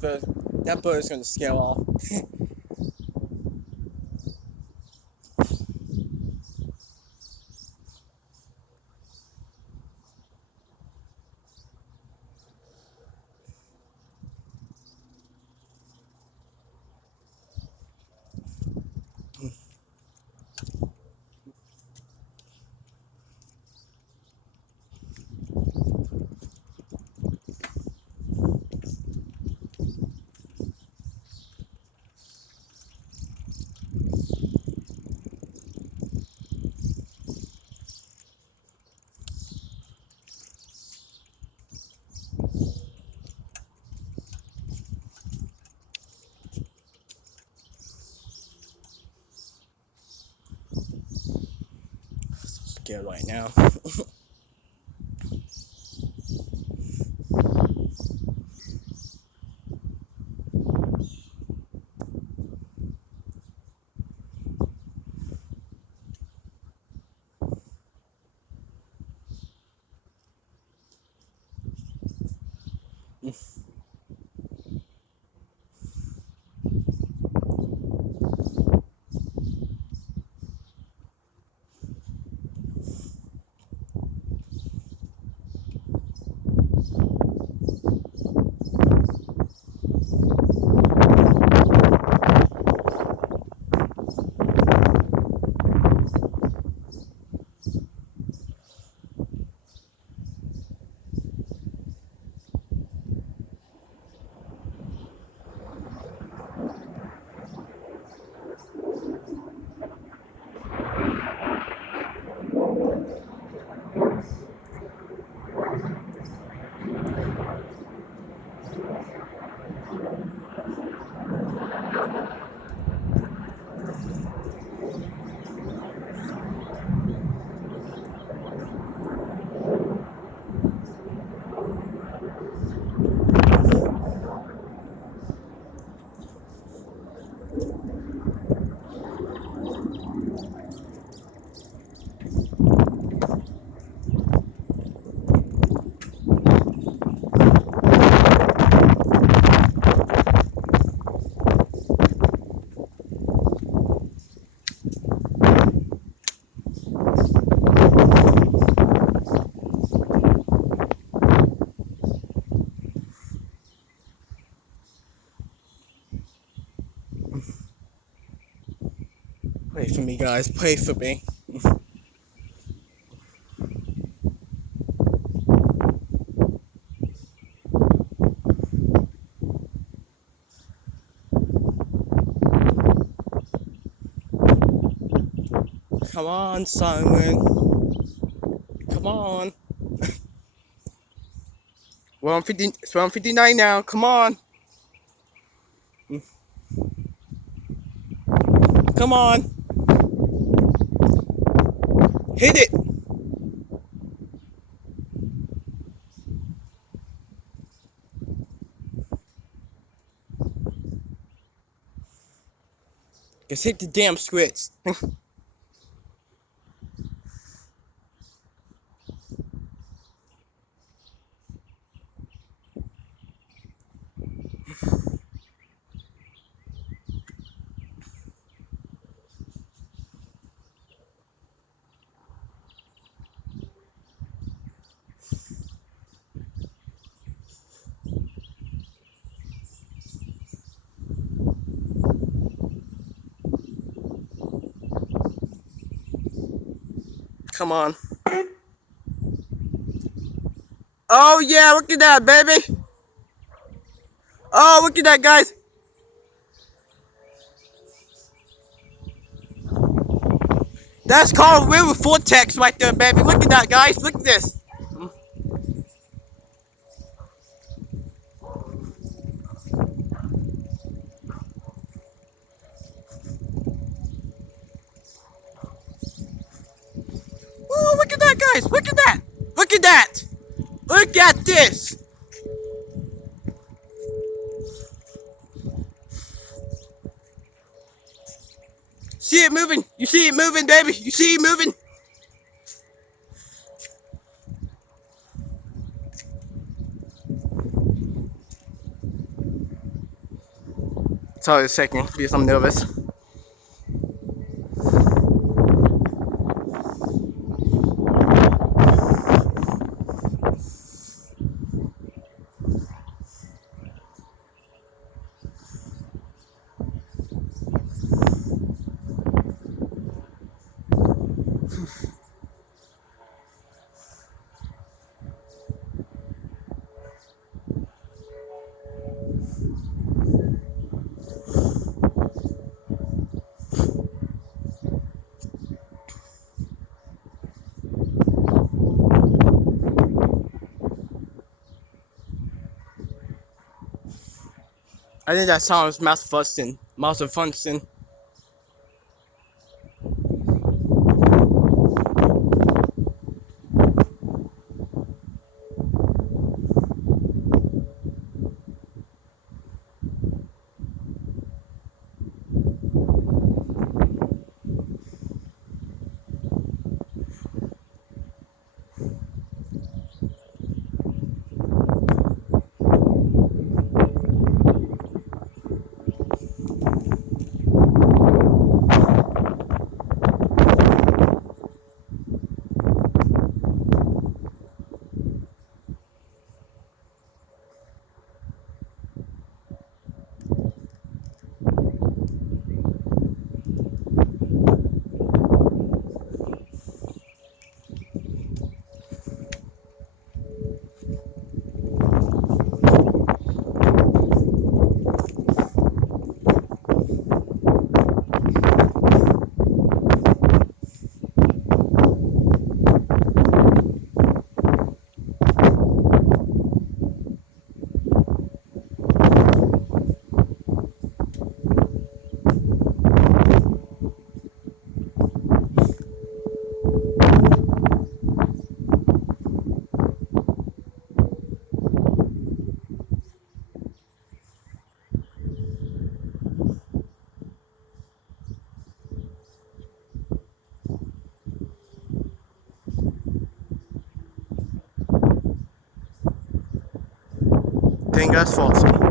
that bird is gonna scale off. Scared right now. Pray for me, guys. Pray for me. Come on, siren. Come on. It's 1:59 now. Come on. Come on. Hit it. Just hit the damn switch. Come on. Oh yeah, look at that, baby. Oh, look at that, guys. That's called river vortex right there, baby. Look at that, guys. Look at this. Oh, look at that, guys. Look at that. Look at that. Look at this. See it moving? You see it moving, baby? You see it moving? Sorry a second because I'm nervous. I think that sounds malfunctioning. Malfunction. I think that's false.